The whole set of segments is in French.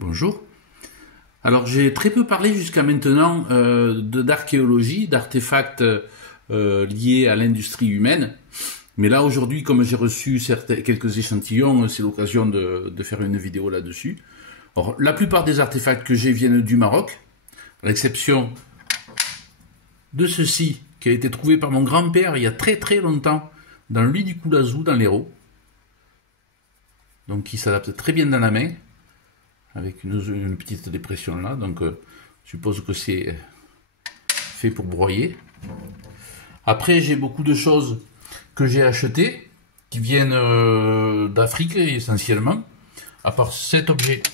Bonjour. Alors j'ai très peu parlé jusqu'à maintenant d'archéologie, d'artefacts liés à l'industrie humaine. Mais là aujourd'hui, comme j'ai reçu quelques échantillons, c'est l'occasion de faire une vidéo là-dessus. Alors la plupart des artefacts que j'ai viennent du Maroc, à l'exception de ceci qui a été trouvé par mon grand-père il y a très très longtemps dans l'huile du Koulazou, dans l'Hérault. Donc qui s'adapte très bien dans la main, avec une petite dépression là, donc je suppose que c'est fait pour broyer. Après j'ai beaucoup de choses que j'ai achetées, qui viennent d'Afrique essentiellement, à part cet objet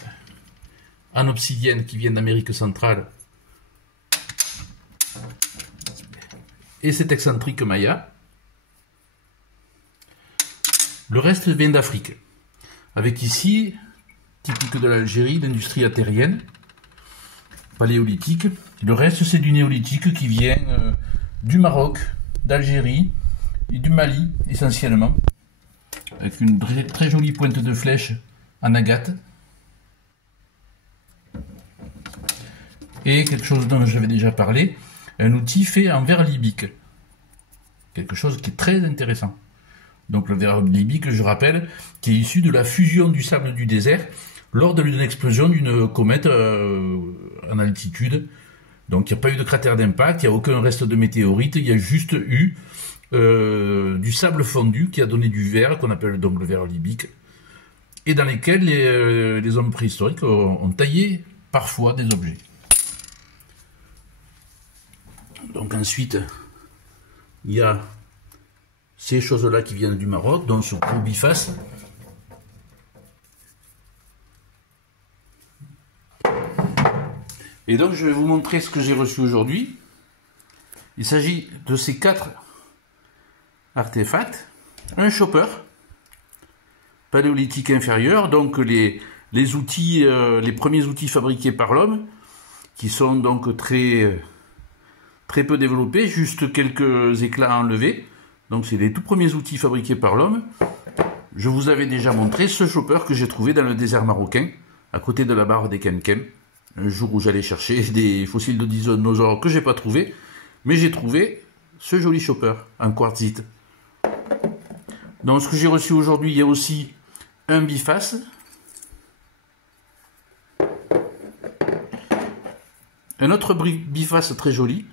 en obsidienne qui vient d'Amérique centrale, et cet excentrique Maya. Le reste vient d'Afrique, avec ici, typique de l'Algérie, l'industrie attérienne, paléolithique. Le reste, c'est du néolithique qui vient du Maroc, d'Algérie et du Mali, essentiellement, avec une très jolie pointe de flèche en agate. Et quelque chose dont j'avais déjà parlé, un outil fait en verre libique. Quelque chose qui est très intéressant. Donc le verre libique, je rappelle, qui est issu de la fusion du sable du désert lors de l'explosion d'une comète en altitude. Donc il n'y a pas eu de cratère d'impact, il n'y a aucun reste de météorite, il y a juste eu du sable fondu qui a donné du verre, qu'on appelle donc le verre libique, et dans lesquels les hommes préhistoriques ont taillé parfois des objets. Donc ensuite, il y a ces choses-là qui viennent du Maroc, donc ce gros biface. Et donc je vais vous montrer ce que j'ai reçu aujourd'hui. Il s'agit de ces 4 artefacts. Un chopper paléolithique inférieur, donc les outils, les premiers outils fabriqués par l'homme, qui sont donc très peu développés, juste quelques éclats à enlever. Donc c'est les tout premiers outils fabriqués par l'homme. Je vous avais déjà montré ce chopper que j'ai trouvé dans le désert marocain, à côté de la barre des Kemkem, un jour où j'allais chercher des fossiles de dinosaures que j'ai pas trouvé, mais j'ai trouvé ce joli chopper en quartzite. Dans ce que j'ai reçu aujourd'hui, il y a aussi un biface, un autre biface très joli.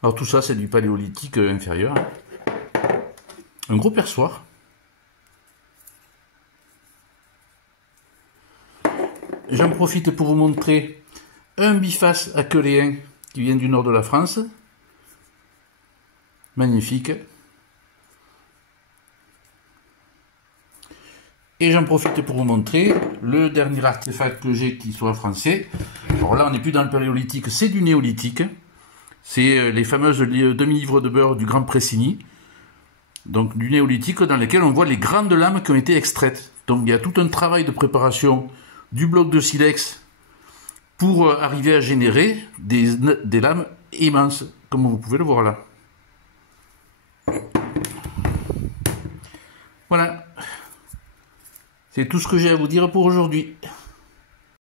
Alors tout ça c'est du paléolithique inférieur. Un gros perçoir. J'en profite pour vous montrer un biface aqueléen qui vient du nord de la France. Magnifique. Et j'en profite pour vous montrer le dernier artefact que j'ai qui soit français. Alors là on n'est plus dans le paléolithique, c'est du néolithique. C'est les fameuses demi-livres de beurre du Grand Pressigny, donc du néolithique, dans lesquels on voit les grandes lames qui ont été extraites. Donc il y a tout un travail de préparation du bloc de silex pour arriver à générer des lames immenses, comme vous pouvez le voir là. Voilà. C'est tout ce que j'ai à vous dire pour aujourd'hui.